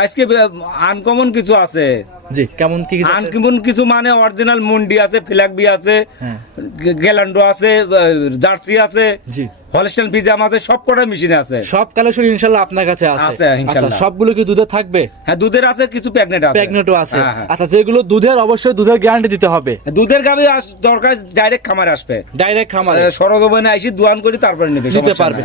আজকে আনকমন কিছু আছে। জি কেমন কি আনকমন কিছু মানে অরিজিনাল মুন্ডি আছে ফিলাকবি আছে হ্যাঁ। গেলান্ডো আছে জার্সি আছে জি। হলস্টাইন পিজাম আছে সব কটা মেশিন আছে। সব কালেকশন ইনশাল্লাহ আপনার কাছে আছে। আছে, আচ্ছা ইনশাল্লাহ। সবগুলো কি দুধে থাকবে? হ্যাঁ দুধের আছে কিছু প্যাগনেট আছে। প্রেগনেন্টও আছে। হ্যাঁ, হ্যাঁ। আচ্ছা যেগুলো দুধের অবশ্যই দুধের গ্যারান্টি দিতে হবে। দুধের গাবি দরকার ডাইরেক্ট খামারে আসবে। ডাইরেক্ট খামারে। সরজমিনে আইসি দোয়ান করি তারপরে নেবে দিতে পারবে।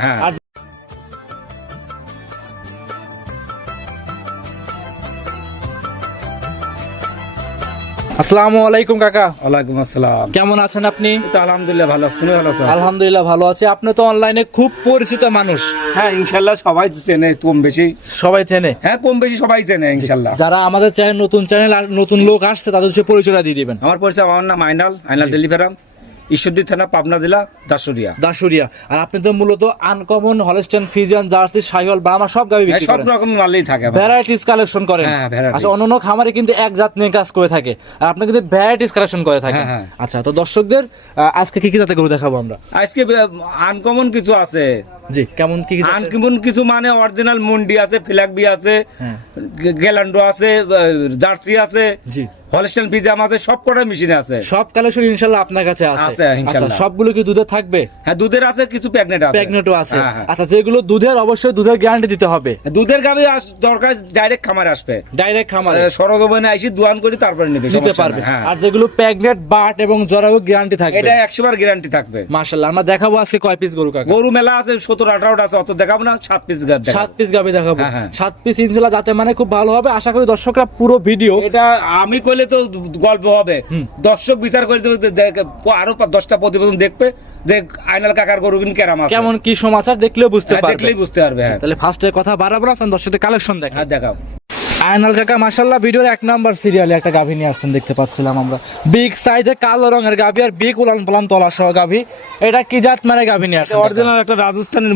আসসালামু আলাইকুম কাকা। ওয়ালাইকুম আসসালাম। কেমন আছেন আপনি? তো আলহামদুলিল্লাহ ভালো আছি তুমি ভালো আছো? আলহামদুলিল্লাহ ভালো আছি। আপনি তো অনলাইনে খুব পরিচিত মানুষ। হ্যাঁ ইনশাল্লাহ সবাই চেনে কম বেশি। সবাই চেনে? হ্যাঁ কম বেশি সবাই চেনে ইনশাল্লাহ। যারা আমাদের চ্যানেল নতুন চ্যানেল আর নতুন লোক আসছে তাদের পরিচয় দিয়ে দিবেন। আমার পরিচয় আমার নাম আইনাল আইনাল ডেলিভারাম। ঈশ্বরদী থানা পাবনা জেলা দাসুরিয়া। দাসুরিয়া। আর আপনি তো মূলত uncommon Holstein Friesian Jersey Sahiwal Brahma সব গাবি হ্যাঁ, বিক্রি সব রকম মালেই থাকে ভ্যারাইটিস কালেকশন করেন। হ্যাঁ, আচ্ছা অন্যান্য খামারে কিন্তু এক জাত নিয়ে কাজ করে থাকে। আর আপনি কিন্তু ভ্যারাইটিস কালেকশন করে থাকেন হ্যাঁ, হ্যাঁ। আচ্ছা তো দর্শকদের আজকে কি কি জাতে গরু দেখাবো আমরা? আজকে আনকমন কিছু আছে। জি কেমন কি আনকমন কিছু মানে অরিজিনাল মুন্ডি আছে ফিলাকবি আছে হ্যাঁ। গেলান্ডো আছে জার্সি আছে। জি। হলস্টাইন পিজাম আছে সব কটা মেশিন আছে। সব কালেকশন ইনশাল্লাহ আপনার কাছে আছে। আচ্ছা সবগুলো কি দুধে থাকবে? হ্যাঁ দুধের আছে কিছু প্যাগনেট আছে। প্রেগনেন্টও আছে। হ্যাঁ, হ্যাঁ। আচ্ছা যেগুলো দুধের অবশ্যই দুধের গ্যারান্টি দিতে হবে। দুধের গাবি দরকার ডাইরেক্ট খামারে আসবে। ডাইরেক্ট খামারে। সরজমিনে আইসি দোয়ান করি তারপরে নেবে পারবে। হ্যাঁ। আর যেগুলো প্রেগনেন্ট বাট এবং জরায়ু গ্যারান্টি থাকবে। এটা একশো বার গ্যারান্টি থাকবে। মাশাআল্লাহ আমরা দেখাবো আজকে কয় পিস গরু কাকা। গরু মেলা আছে সত্তর আঠারোটা আছে অত দেখাবো না সাত পিস সাত পিস গাবি দেখাবো। হ্যাঁ, হ্যাঁ। সাত পিস ইনশাল্লাহ যাতে মানে খুব ভালো হবে। আশা করি দর্শকরা পুরো ভিডিও এটা আমি কইলে তো গল্প হবে। দর্শক বিচার করে দেবে, আরও দশটা প্রতিবেদন দেখবে যে আইনাল কাকার গরু কিন্তু কেরাম আছে। কেমন কি সমাচার দেখলেও বুঝতে হ্যাঁ, পারবে। দেখলেই বুঝতে পারবে হ্যাঁ। তাহলে ফার্স্টে কথা বাড়াবো না তখন দর্শকদের কালেকশন হ্যাঁ দেখাও। আয়নাল কাকা মাশাল্লাহ ভিডিওর এক নাম্বার সিরিয়ালে একটা গাভী নিয়ে আসছেন দেখতে পাচ্ছিলাম আমরা। বিগ সাইজে কালো রঙের গাভী আর বিগ উলান পালান তলা সহ গাভী। এটা কি জাত মানে গাভী নিয়ে আসছেন অরিজিনাল একটা রাজস্থানের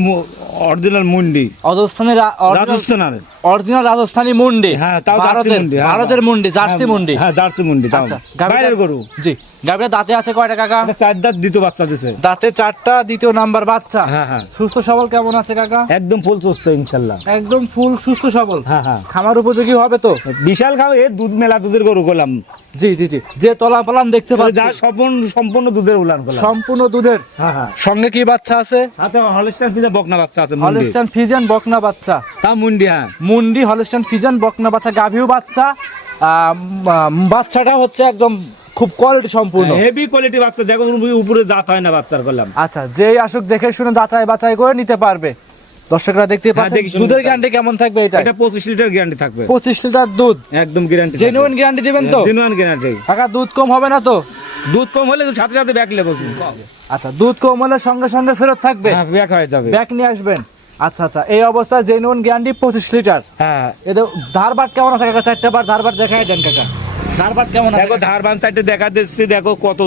অরিজিনাল মুন্ডি। অজস্থানের রাজস্থানের। অরিজিনাল রাজস্থানি মুন্ডি হ্যাঁ, তাও ভারতের মুন্ডি, হ্যাঁ, ভারতের মুন্ডি জার্সি মুন্ডি। হ্যাঁ জার্সি মুন্ডি আচ্ছা বাইরের গরু। জি। গাভীটা দাঁতে আছে কয়টা কাকা? চার দাঁত দ্বিতীয় বাচ্চা দিছে। দাঁতে চারটা দ্বিতীয় নাম্বার বাচ্চা। হ্যাঁ হ্যাঁ। সুস্থ সবল কেমন আছে কাকা? একদম ফুল সুস্থ ইনশাল্লাহ। একদম ফুল সুস্থ সবল। হ্যাঁ হ্যাঁ। খামার উপযোগী হবে তো? বিশাল খাও এ দুধ মেলা দুধের গরু করলাম জি জি জি। যে তলা পালান দেখতে যা পাচ্ছি। সম্পূর্ণ সম্পূর্ণ দুধের উলান করলাম সম্পূর্ণ দুধের। হ্যাঁ হ্যাঁ। সঙ্গে কি বাচ্চা আছে? হাতে হলস্টাইন পিজা বকনা বাচ্চা আছে হলস্টাইন ফিজিয়ান বকনা বাচ্চা। তা মুন্ডি হ্যাঁ। মুন্ডি হলস্টাইন ফিজিয়ান বকনা বাচ্চা গাভীও বাচ্চা। বাচ্চাটা হচ্ছে একদম খুব কোয়ালিটি সম্পূর্ণ। হেভি কোয়ালিটি বাচ্চা দেখো উপরে জাত হয় না বাচ্চার করলাম আচ্ছা যেই আসুক দেখে শুনে যাচাই বাছাই করে নিতে পারবে। দর্শকরা দেখতে পাচ্ছেন হ্যাঁ, শুনে দুধের গ্যারান্টি কেমন থাকবে এটা এটা পঁচিশ লিটার গ্যারান্টি থাকবে। পঁচিশ লিটার দুধ। একদম গ্যারান্টি জেনুইন গ্যারান্টি দিবেন তো? জেনুয়ান গ্যারান্টি কাকা দুধ কম হবে না তো? দুধ কম হলে সাথে সাথে ব্যাক লেবো আচ্ছা দুধ কম হলে সঙ্গে সঙ্গে ফেরত থাকবে? হ্যাঁ ব্যাক হয়ে যাবে। ব্যাক নিয়ে আসবেন? আচ্ছা আচ্ছা এই অবস্থায় জেনুইন গ্যারান্টি পঁচিশ লিটার হ্যাঁ। এদের ধারবাট কেমন আছে কাকা? চারটা বার ধারবাট দেখাই দেন কাকা। ধারবাট কেমন আছে? দেখো ধার সাইডে দেখা দিচ্ছি দেখো কত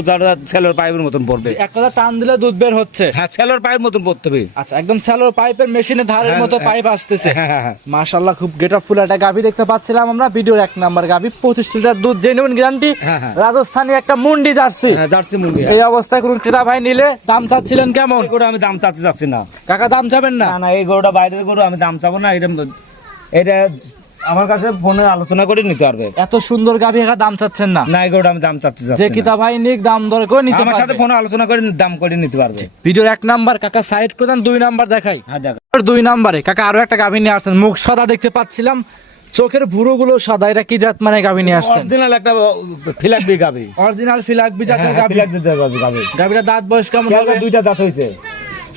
ছেলের পাইপের মতন পড়বে। এক কথা টান দিলে দুধ বের হচ্ছে। হ্যাঁ ছেলের পাইপের মতন পড়তে হবে। আচ্ছা একদম স্যালোর পাইপের মেশিনে ধারের মতো। পাইপ আসতেছে। হ্যাঁ হ্যাঁ হ্যাঁ। খুব ফুল একটা গাভি দেখতে পাচ্ছিলাম আমরা। ভিডিওর এক নাম্বার গাভি পঁচিশ লিটার দুধ জেনুইন গ্যারান্টি। রাজস্থানী একটা মুন্ডি জার্সি। হ্যাঁ জার্সি মুন্ডি এই অবস্থায় কোন ক্রেতা ভাই নিলে দাম চাচ্ছিলেন কেমন? গরু আমি দাম চাচ্ছি না। কাকা দাম চাবেন না? না না এই গরুটা বাইরের গরু আমি দাম চাবো না এটা এটা আমার কাছে ফোনে আলোচনা করে নিতে পারবে। এত সুন্দর গাভি একা দাম চাচ্ছেন না। না গরুটা আমি দাম চাচ্তে যে কিতা ভাই নিক দাম দর করে নিতে আমার সাথে ফোনে আলোচনা করে দাম করে নিতে পারবে। ভিডিওর এক নাম্বার কাকা সাইড করে দেন দুই নাম্বার দেখাই। হ্যাঁ দেখো আর দুই নাম্বারে কাকা আরও একটা গাভি নিয়ে আসছেন মুখ সাদা দেখতে পাচ্ছিলাম। চোখের ভুরু গুলো সাদা এটা কি জাত মানে গাভি নিয়ে আসছেন? অরিজিনাল একটা ফিলাক দিয়ে গাবি অরিজিনাল ফিলাক বিজাতের গাভি। ফিলাক দিয়ে গাবি গাবি গাভিটা দাঁত বয়স কেমন হবে? দুইটা দাঁত হয়েছে।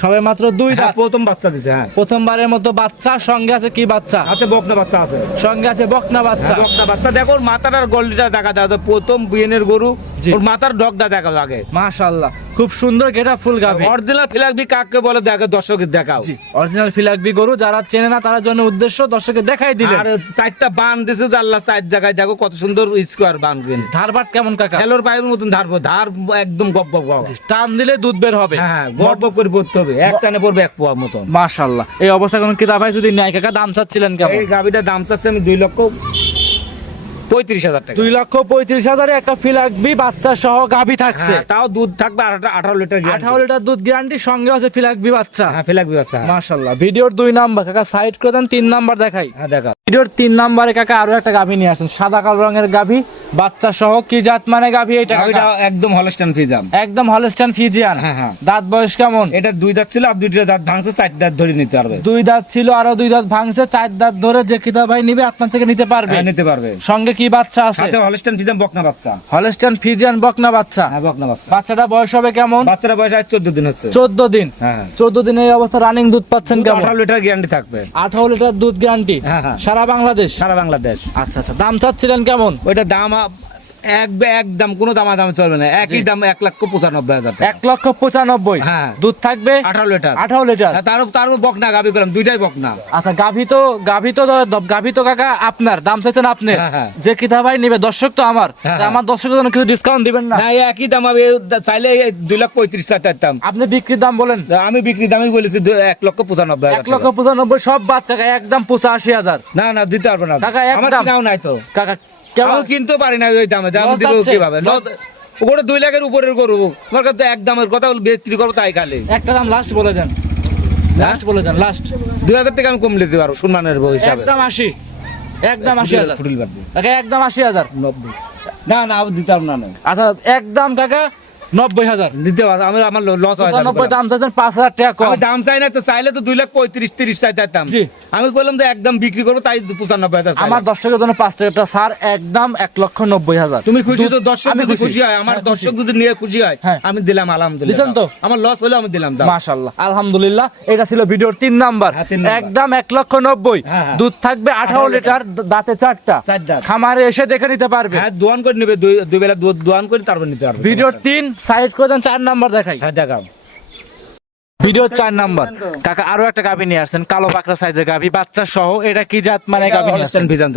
সবে মাত্র দুই হ্যাঁ দাঁত। প্রথম বাচ্চা দিছে হ্যাঁ। প্রথমবারের মতো বাচ্চা সঙ্গে আছে কি বাচ্চা? হাতে বকনা বাচ্চা আছে। সঙ্গে আছে বকনা বাচ্চা। হ্যাঁ, বকনা বাচ্চা। দেখো মাথাটার গল্লিটা দেখা যায়। প্রথম বিয়েনের গরু ওর মাথার ডগটা দেখা লাগে। মাশাআল্লাহ খুব সুন্দর গেটা ফুল গাভি। অরিজিনাল ফিলাকবি কাকে বলে দেখো দর্শকের দেখাও। অরিজিনাল ফিলাকবি গরু যারা চেনে না তার জন্য উদ্দেশ্য দর্শকে দেখাই দিলেন আর চারটা বান দিছে জানলা চার জায়গায় দেখো কত সুন্দর স্কোয়ার বান কিন ধারবাট কেমন কাকা? ছেলোর পায়ের মতন ধারবো ধার একদম গপ গপ গপ। টান দিলে দুধ বের হবে। হ্যাঁ হ্যাঁ গপ গপ করে পড়তে হবে। এক টানে পড়বে এক পোয়া মতন। মাশাআল্লাহ এই অবস্থা কোন কিতা ভাই যদি ন্যায় কাকা দাম চাচ্ছিলেন কেমন? এই গাবিটার দাম চাচ্ছে আমি দুই লক্ষ পঁয়ত্রিশ হাজার টাকা। দুই লক্ষ পঁয়ত্রিশ হাজারে একটা ফিলাকবি বাচ্চা সহ গাভী থাকছে। হ্যাঁ, তাও দুধ থাকবে আঠারো লিটার আঠারো লিটার দুধ গ্যারান্টি সঙ্গে আছে ফিলাকবি বাচ্চা। হ্যাঁ ফেলাকবি বাচ্চা। মাশাল্লাহ ভিডিওর দুই নাম্বার কাকা সাইড করে দেন তিন নাম্বার দেখাই। হ্যাঁ দেখা ভিডিওর তিন নাম্বারে কাকা আরও একটা গাভী নিয়ে আসেন সাদা কালো রঙের গাভী বাচ্চা সহ কি জাত মানে গাভী এটা একদম হলস্টান ফিজাম একদম হলস্টাইন ফিজিয়ান হ্যাঁ, হ্যাঁ। দাঁত বয়স কেমন? এটা দুই দাঁত ছিল আর দুইটা দাঁত ভাঙছে চার দাঁত ধরে নিতে পারবে। দুই দাঁত ছিল আরও দুই দাঁত ভাঙছে চার দাঁত ধরে যে কিতা ভাই নিবে আপনার থেকে নিতে পারবে। হ্যাঁ, নিতে পারবে। সঙ্গে কি বাচ্চা আছে? সাথে হলস্টাইন ফ্রিজিয়ান বকনা বাচ্চা। হলস্টাইন ফ্রিজিয়ান বকনা বাচ্চা। হ্যাঁ বকনা বাচ্চা। বাচ্চাটা বয়স হবে কেমন? বাচ্চাটা বয়স আছে চোদ্দ দিন হচ্ছে। চোদ্দ দিন। হ্যাঁ 14 দিন এই অবস্থা রানিং দুধ পাচ্ছেন কেমন? আঠারো লিটার গ্যারান্টি থাকবে। আঠারো লিটার দুধ গ্যারান্টি হ্যাঁ, হ্যাঁ। সারা বাংলাদেশ? সারা বাংলাদেশ। আচ্ছা আচ্ছা। দাম চাচ্ছিলেন কেমন? ওইটা দাম একদম কোনো দামা দামে চলবে না। একই দাম এক লক্ষ পঁচানব্বই হাজার এক লক্ষ পঁচানব্বই। হ্যাঁ। দুধ থাকবে আঠারো লিটার। আঠারো লিটার। হ্যাঁ, তার তার বকনা গাবি করলাম দুইটাই বকনা। আচ্ছা গাভী তো গাভী তো গাভী তো কাকা আপনার দাম চাইছেন আপনি। হ্যাঁ, হ্যাঁ। যে কিতা ভাই নিবে দর্শক তো আমার। আমার দর্শকের জন্য কিছু ডিসকাউন্ট দিবেন না? না একই দাম আমি চাইলে দুই লাখ পঁয়ত্রিশ হাজার দাম। আপনি বিক্রির দাম বলেন। আমি বিক্রির দামই বলেছি এক লক্ষ পঁচানব্বই এক লক্ষ পঁচানব্বই সব বাদ টাকা একদম পঁচাশি হাজার। না না দিতে পারব না। টাকা এক আমার দাম। কিনাও নাই তো। কাকা আমি কিনতে পারি না ওই দামে। আমি দিব কীভাবে? ওটা দুই লাখের উপরের করব আমার কাছে এক দামের কথা বিক্রি করব তাই খালি। একটা দাম লাস্ট বলে দেন। লাস্ট বলে দেন লাস্ট দুই হাজার টাকা আমি কম দিতে পারব সম্মানের হিসাবে। একদম আশি। একদম আশি হাজার। একদম আশি নব্বই। না। আচ্ছা একদম কাকা নব্বই হাজার। দিতে পারব আমি আমার লস হয় পঁচানব্বই দাম চাইছেন পাঁচ হাজার টাকা আমি দাম চাই না তো চাইলে তো দুই লাখ পঁয়ত্রিশ তিরিশ চাই চাইতাম আমি বললাম যে একদম বিক্রি করব তাই পঁচানব্বই হাজার আমার দর্শকের জন্য পাঁচ টাকা সার একদম এক লক্ষ নব্বই হাজার। তুমি খুশি তো দর্শক যদি খুশি। হয় আমার দর্শক যদি নিয়ে খুশি। আমি দিলাম আলহামদুলিল্লাহ। তো? আমার লস হলে আমি দিলাম মাশাল্লাহ আলহামদুলিল্লাহ। এটা ছিল ভিডিওর তিন নাম্বার। হ্যাঁ। একদম এক লক্ষ নব্বই। দুধ থাকবে আঠারো লিটার দাঁতে চারটা। চার খামারে এসে দেখে নিতে পারবে। হ্যাঁ দোয়ান করে নেবে দুই দুই বেলা দোয়ান করে তারপর নিতে পারবে। ভিডিওর তিন সাইড করে দেন চার নাম্বার দেখাই। হ্যাঁ দেখাও। ভিডিও চার নাম্বার। কাকা আরও একটা গাভী নিয়ে আসছেন কালো পাকড়া সাইজের গাভী বাচ্চা সহ এটা কি জাত মানে গাভী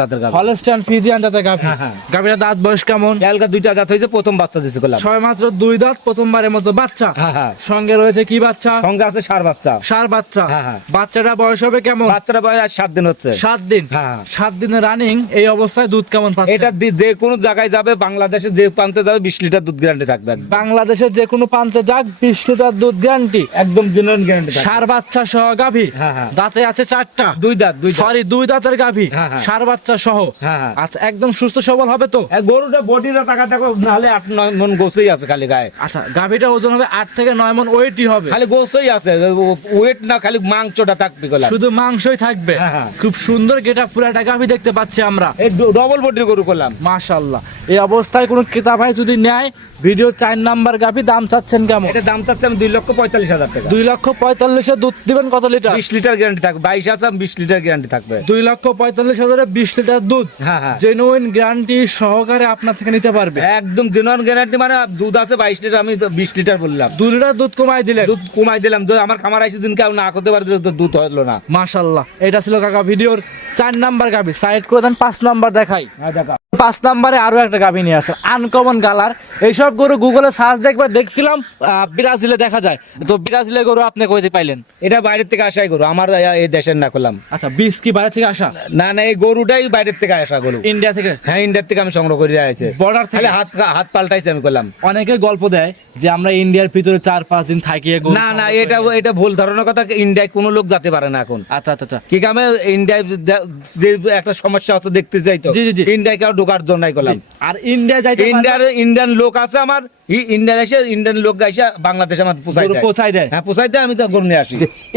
জাতের গাভী। হলস্টাইন ফিজিয়ান জাতের গাভী। হ্যাঁ, হ্যাঁ। দাঁত বয়স কেমন? কালকা দুইটা হয়েছে প্রথম বাচ্চা দিছে ছয় মাত্র দুই দাঁত প্রথমবারের মতো বাচ্চা। হ্যাঁ সঙ্গে রয়েছে কি বাচ্চা? সঙ্গে আছে সার বাচ্চা। সার বাচ্চা। বাচ্চাটা বয়স হবে কেমন? বাচ্চারা বয়স সাত দিন হচ্ছে। সাত দিন। সাত দিনের রানিং এই অবস্থায় দুধ কেমন পাচ্ছে? এটা যে কোনো জায়গায় যাবে বাংলাদেশে যে প্রান্তে যাবে বিশ লিটার দুধ গ্যারান্টি থাকবে বাংলাদেশের যে কোনো প্রান্তে যাক বিশ লিটার দুধ গ্যারান্টি একদম জেনুইন গ্যারান্টি সার বাচ্চা সহ গাভী। দাঁতে আছে চারটা। দুই দাঁত দুই সরি দুই দাঁতের গাভী। সার বাচ্চা সহ। আচ্ছা একদম সুস্থ সবল হবে তো? গরুটা বডিটা টাকা দেখো নাহলে আট নয় মন গোসই আছে খালি গায়ে। আচ্ছা গাভীটা ওজন হবে আট থেকে নয় মন ওয়েটই হবে। খালি গোসই আছে ওয়েট না খালি মাংসটা থাকবে শুধু মাংসই থাকবে। হ্যাঁ, হ্যাঁ। খুব সুন্দর গেটা পুরো একটা গাভী দেখতে পাচ্ছি আমরা। ডবল বডির গরু করলাম। মাশাল্লাহ এই অবস্থায় কোনো ক্রেতা ভাই যদি নেয় ভিডিও চার নাম্বার গাভী দাম চাচ্ছেন কেমন? এটা দাম চাচ্ছে আমি দুই লক্ষ পঁয়তাল্লিশ হাজার টাকা। দুই লক্ষ পঁয়তাল্লিশে দুধ দিবেন কত লিটার? বিশ লিটার গ্যারান্টি থাকবে বাইশ আছে বিশ লিটার গ্যারান্টি থাকবে। দুই লক্ষ পঁয়তাল্লিশ হাজারে বিশ লিটার দুধ হ্যাঁ হ্যাঁ। জেনুইন গ্যারান্টি সহকারে আপনার থেকে নিতে পারবে। একদম জেনুয়ান গ্যারান্টি মানে দুধ আছে বাইশ লিটার আমি বিশ লিটার বললাম। দুই লিটার দুধ কমাই দিলেন। দুধ কমাই দিলাম আমার খামার আইসি দিন কেউ না করতে পারে দুধ হলো না। মাশাল্লাহ এটা ছিল কাকা ভিডিওর চার নাম্বার গাভি। সাইড করে দেন পাঁচ নাম্বার দেখাই। দেখা। পাঁচ নাম্বারে আরও একটা গাভি নিয়ে আসছে আনকমন গালার এইসব গরু গুগলে সার্চ দেখবার দেখছিলাম ব্রাজিলে দেখা যায়। তো ব্রাজিলে গরু আপনি কইতে পাইলেন? এটা বাইরের থেকে আসাই গরু আমার এই দেশের না করলাম। আচ্ছা বিষ কি বাইরে থেকে আসা? না না এই গরুটাই বাইরের থেকে আসা গরু। ইন্ডিয়া থেকে? হ্যাঁ ইন্ডিয়ার থেকে আমি সংগ্রহ করে আছে বর্ডার থেকে? হাত হাত পাল্টাইছে আমি করলাম। অনেকে গল্প দেয় যে আমরা ইন্ডিয়ার ভিতরে চার পাঁচ দিন থাকি না না এটা এটা ভুল ধারণার কথা ইন্ডিয়ায় কোনো লোক যেতে পারে না এখন। আচ্ছা আচ্ছা আচ্ছা। কি কামে ইন্ডিয়ায় একটা সমস্যা আছে দেখতে যাই তো। জি, জি। ইন্ডিয়ায় কেউ ঢোকার জন্যই করলাম। আর ইন্ডিয়া যাইতে ইন্ডিয়ার ইন্ডিয়ান লোক আছে আমার। ইন্ডিয়ান এসে ইন্ডিয়ান লোক এসে বাংলাদেশে আমার পোষাই দেয়। পৌঁছায় দেয়? হ্যাঁ পোষাই দেয় আমি তো গরু নিয়ে আসি।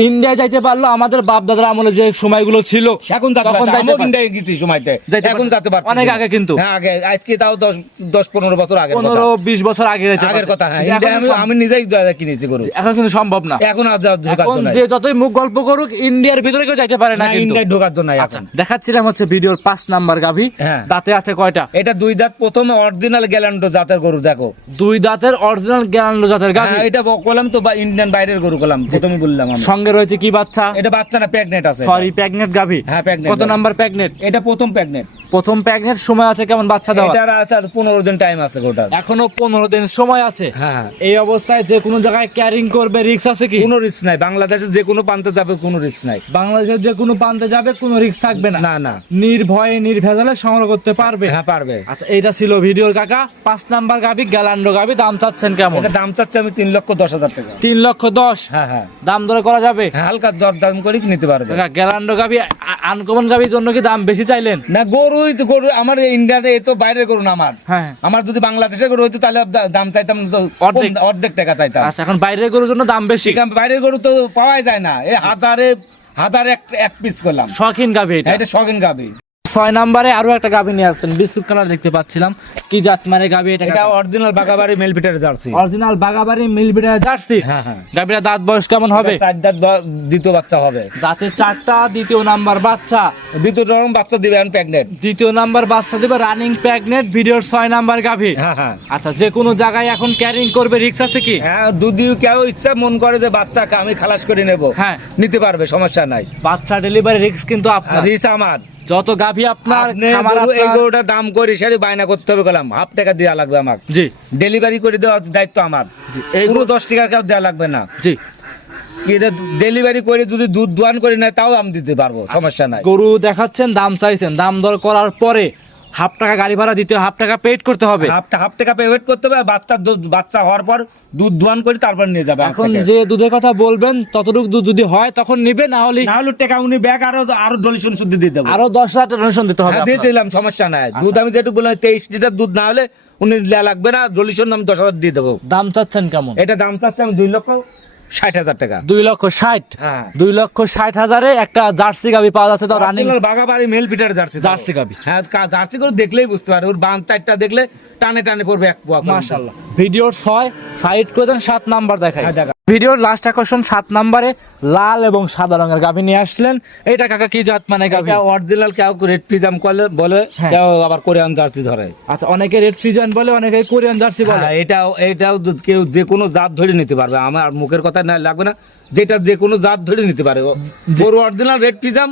ইন্ডিয়া যাইতে পারল আমাদের বাপ দাদার আমলে যে সময়গুলো ছিল এখন যেতে তখন পারতাম। যাইতে আমিও পারতাম। ইন্ডিয়ায় গেছি সময়তে। এখন যেতে পারতাম অনেক আগে কিন্তু। হ্যাঁ আগে আজকে তাও দশ দশ পনেরো বছর আগের পনেরো বিশ বছর আগে আগের কথা হ্যাঁ কিন্তু ইন্ডিয়ায় এখন আমি আমি নিজেই কিনেছি গরু। এখন কিন্তু সম্ভব না। এখন আর ঢোকার জন্য যে যতই মুখ গল্প করুক ইন্ডিয়ার ভিতরে কেউ যাইতে পারে না ইন্ডিয়ায় ঢোকার জন্য আচ্ছা দেখাচ্ছিলাম হচ্ছে ভিডিওর পাঁচ নাম্বার গাভি। হ্যাঁ। দাঁতে আছে কয়টা? এটা দুই দাঁত প্রথম অরিজিনাল গ্যালান্ডো জাতের গরু দেখো। দুই দাঁতের অরিজিনাল জ্ঞান জাতের গাভি। হ্যাঁ এটা বললাম তো বা ইন্ডিয়ান বাইরের গরু করলাম প্রথমে বললাম আমি। সঙ্গে রয়েছে কি বাচ্চা? এটা বাচ্চা না প্রেগনেট আছে সরি প্যাগনেট গাভী। হ্যাঁ, কত। নাম্বার প্রেগনেট এটা প্রথম প্রেগনেন্ট প্রথম প্রেগনেন্ট সময় আছে কেমন বাচ্চা দেওয়া এটার আছে আর পনেরো দিন টাইম আছে গোটার এখনও পনেরো দিন সময় আছে? হ্যাঁ। এই অবস্থায় যে কোনো জায়গায় ক্যারিং করবে রিক্স আছে কি? কোনো রিস্ক নাই। বাংলাদেশে যে কোনো প্রান্তে যাবে কোনো রিস্ক নাই। বাংলাদেশের যে কোনো প্রান্তে যাবে কোনো রিক্স থাকবে না। না না। নির্ভয়ে নির্ভেজালে সংগ্রহ করতে পারবে। হ্যাঁ পারবে। আচ্ছা এইটা ছিল ভিডিওর কাকা। পাঁচ নাম্বার গাবি গ্যালান্ডো গাবি দাম চাচ্ছেন কেমন? এটা দাম চাচ্ছে আমি তিন লক্ষ দশ হাজার টাকা। তিন লক্ষ দশ? হ্যাঁ হ্যাঁ। দাম দরে করা যাবে? হালকা দর দাম করে নিতে পারবে। গ্যালান্ডো গাবি আনকমন গাবির জন্য কি দাম বেশি চাইলেন? না গরুই তো গরু আমার ইন্ডিয়াতে এ তো বাইরের গরু না আমার। হ্যাঁ। আমার যদি বাংলাদেশের গরু হইতো তাহলে দাম চাইতাম তো অর্ধেক। অর্ধেক টাকা চাইতাম। আচ্ছা এখন বাইরের গরুর জন্য দাম বেশি। কারণ বাইরের গরু তো পাওয়াই যায় না। এই হাজারে হাজারে এক এক পিস করলাম। শখিন গাবি এটা। এটা শখিন গাবি ছয় নাম্বারে আরও একটা গাবি নিয়ে আসছেন বিস্কুট কালার দেখতে পাচ্ছিলাম। কি জাত মানে গাবি এটা? এটা original Bagabari male Jersey. Original Bagabari মিলবিটা Jersey? হ্যাঁ হ্যাঁ। গাবিটা দাঁত বয়স কেমন হবে? চার দাঁত দ্বিতীয় বাচ্চা হবে। দাঁতে চারটা দ্বিতীয় নাম্বার বাচ্চা। দ্বিতীয় রকম বাচ্চা দিবে এখন প্রেগনেন্ট দ্বিতীয় নাম্বার বাচ্চা দিবে রানিং প্রেগনেন্ট ভিডিওর ছয় নাম্বার গাভি। হ্যাঁ হ্যাঁ। আচ্ছা যে কোনো জায়গায় এখন ক্যারিং করবে রিক্স আছে কি? হ্যাঁ যদি কেউ ইচ্ছা মন করে যে বাচ্চাকে আমি খালাস করে নেব। হ্যাঁ। নিতে পারবে সমস্যা নাই। বাচ্চা ডেলিভারি রিক্স কিন্তু আপনার। রিস আমার। যত গাভী আপনার আমার খামার এই গরুটা গরুটার দাম করে সেটা বায়না করতে হবে গেলাম হাফ টাকা দেওয়া লাগবে আমার জি। ডেলিভারি করে দেওয়ার দায়িত্ব আমার। জি, এই পুরো গরু- দশ টাকার কেউ দেওয়া লাগবে না। জি। ডেলিভারি করে যদি দুধ দোয়ান করে নেয় তাও আমি দিতে পারব আচ্ছা। সমস্যা নাই। গরু দেখাচ্ছেন দাম চাইছেন দাম দর করার পরে হাফ টাকা গাড়ি ভাড়া দিতে হাফ টাকা পেড করতে হবে। হাফ হাফ টাকা পেমেন্ট করতে হবে বাচ্চা বাচ্চা হওয়ার পর দুধ দোয়ান করে তারপর নিয়ে যাবে এখন যে দুধের কথা বলবেন ততটুকু দুধ যদি হয় তখন নিবে না হলে না হলে টাকা উনি ব্যাগ আরও আরও ডলিশন শুদ্ধ দিয়ে দেবো। আরও দশ হাজার টাকা donation দিতে হবে হ্যাঁ, দিয়ে দিলাম সমস্যা নাই। দুধ আমি যেটুকু বললাম তেইশ লিটার দুধ না হলে উনি লাগবে না ডলিশন আমি দশ হাজার দিয়ে দেবো। দাম চাচ্ছেন কেমন? এটা দাম চাচ্ছে আমি দুই লক্ষ ষাট হাজার টাকা। দুই লক্ষ ষাট। হ্যাঁ। দুই লক্ষ ষাট হাজারে একটা জার্সি গাবি পাওয়া যাচ্ছে তো রানিং বাগাবাড়ি মেল পিটার জার্সি জার্সি গাবি। হ্যাঁ জার্সি করে দেখলেই বুঝতে পারে ওর বান চারটা দেখলে টানে টানে পড়বে এক। মাশাল্লাহ ভিডিওর ছয় সাইড করে দেন সাত নাম্বার দেখাই। হ্যাঁ, দেখা। ভিডিওর লাস্ট আকর্ষণ সাত নাম্বারে লাল এবং সাদা রঙের গাভী নিয়ে আসলেন। এটা কাকা কি জাত মানে গাভি? এটা অরিজিনাল কেউ রেড বলে হ্যাঁ। কেউ আবার কোরিয়ান জার্সি ধরে। আচ্ছা অনেকে রেড বলে অনেকে কোরিয়ান জার্সি বলে। হ্যাঁ, এটাও এটাও কেউ যে কোনো জাত ধরে নিতে পারবে। আমার মুখের কথা না লাগবে না যেটা যে কোনো জাত ধরে নিতে পারে। গরু অরিজিনাল রেড পিজাম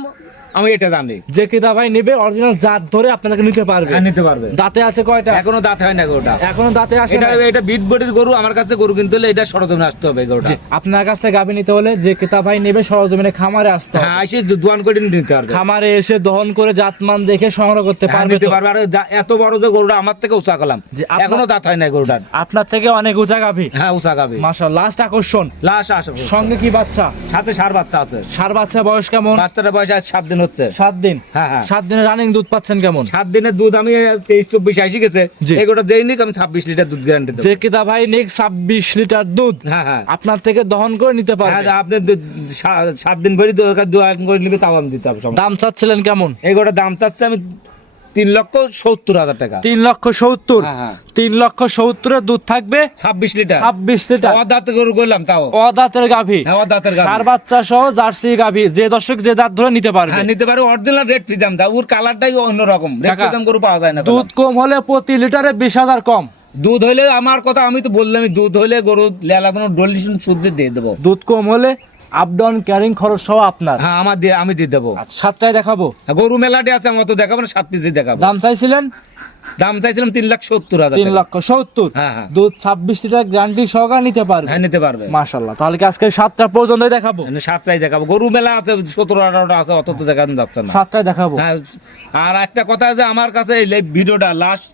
আমি এটা জানি। যে কিতা ভাই নেবে অরিজিনাল জাত ধরে আপনাদেরকে নিতে পারবে। হ্যাঁ, নিতে পারবে। দাঁতে আছে কয়টা? এখনও দাঁত হয় না গরুটা। এখনও দাঁতে আসে এটা এটা বিট বডির গরু আমার কাছে গরু কিনতে হলে এটা সরজমে আসতে হবে গরুটা। আপনার কাছ থেকে গাভি নিতে হলে যে কিতা ভাই নেবে সরজমিনে খামারে আসতে হবে। হ্যাঁ এসে দোয়ান করে নিতে পারবে খামারে এসে দহন করে জাতমান দেখে সংগ্রহ করতে হ্যাঁ, পারবে নিতে পারবে। আর এত বড় যে গরুটা আমার থেকে উঁচা করলাম এখনও দাঁত হয় না গরুটার। আপনার থেকে অনেক উঁচা গাভি। হ্যাঁ উঁচা গাবে মাশা লাস্ট আকর্ষণ। লাস্ট আসে সঙ্গে কি বাচ্চা? সাথে সার বাচ্চা আছে। সার বাচ্চা বয়স কেমন? বাচ্চাটা বয়স আজ সাত দিন হচ্ছে? সাত দিন। হ্যাঁ হ্যাঁ। সাত দিনের রানিং দুধ পাচ্ছেন কেমন? সাত দিনের দুধ আমি তেইশ চব্বিশ আসি গেছে। এগুলো যেই নিক আমি ছাব্বিশ লিটার দুধ গ্যারান্টি যে কিতা ভাই নিক ছাব্বিশ লিটার দুধ হ্যাঁ হ্যাঁ। আপনার থেকে দহন করে নিতে হ্যাঁ, পারবে। আপনি সাত দিন ভরি দরকার দু করে নিবে তাও আমি দিতে হবে দাম চাচ্ছিলেন কেমন? এগোটা দাম চাচ্ছে আমি তিন লক্ষ সত্তর হাজার টাকা। তিন লক্ষ সত্তর। হ্যাঁ, হ্যাঁ। তিন লক্ষ সত্তরের দুধ থাকবে ছাব্বিশ লিটার। ছাব্বিশ লিটার। গরু করলাম তাও। অদাঁতের গাভী। হ্যাঁ সার বাচ্চা সহ জার্সি গাভী। যে দর্শক যে দাঁত ধরে নিতে পারবে। নিতে পারে অরিজিনাল রেড ফিজাম দা ওর কালারটাই অন্যরকম। রেড ফিজাম গরু পাওয়া যায় না দুধ কম হলে প্রতি লিটারে বিশ হাজার কম। দুধ হইলে আমার কথা আমি তো বললাম দুধ হলে গরু লেলা কোনো ডলিশন শুদ্ধ দিয়ে দেবো। দুধ কম হলে আপ ডাউন ক্যারিং খরচ সহ আপনার? হ্যাঁ আমার দিয়ে আমি দিয়ে দেবো। আচ্ছা, সাতটায় দেখাবো? গরু মেলাটি আছে আমার তো দেখাবো না সাত পিসই দেখাবো। দাম চাইছিলেন? দাম চাইছিলাম তিন লাখ সত্তর হাজার তিন। লক্ষ সত্তর? হ্যাঁ, হ্যাঁ। দুধ ছাব্বিশ লিটার গ্যারান্টি সহকার নিতে পারবে? হ্যাঁ নিতে পারবে। মাশাল্লাহ তাহলে কি আজকে সাতটা পর্যন্ত দেখাবো? সাতটাই দেখাবো। গরু মেলা আছে সতেরো আঠারোটা আছে অত তো দেখানো যাচ্ছে না। সাতটায় দেখাবো? হ্যাঁ আর একটা কথা যে আমার কাছে এই ভিডিওটা লাস্ট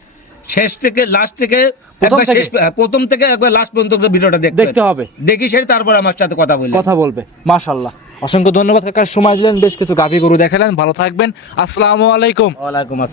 শেষ থেকে লাস্ট থেকে প্রথম থেকে? প্রথম থেকে একবার লাস্ট পর্যন্ত ভিডিওটা দেখতে হবে। দেখি সেটা তারপর আমার সাথে কথা বলবে। কথা বলবে মাশাল্লাহ অসংখ্য ধন্যবাদ কাকার সময় দিলেন বেশ কিছু গাভী গরু দেখালেন ভালো থাকবেন। আসসালামু আলাইকুম। ওয়ালাইকুম আসসালাম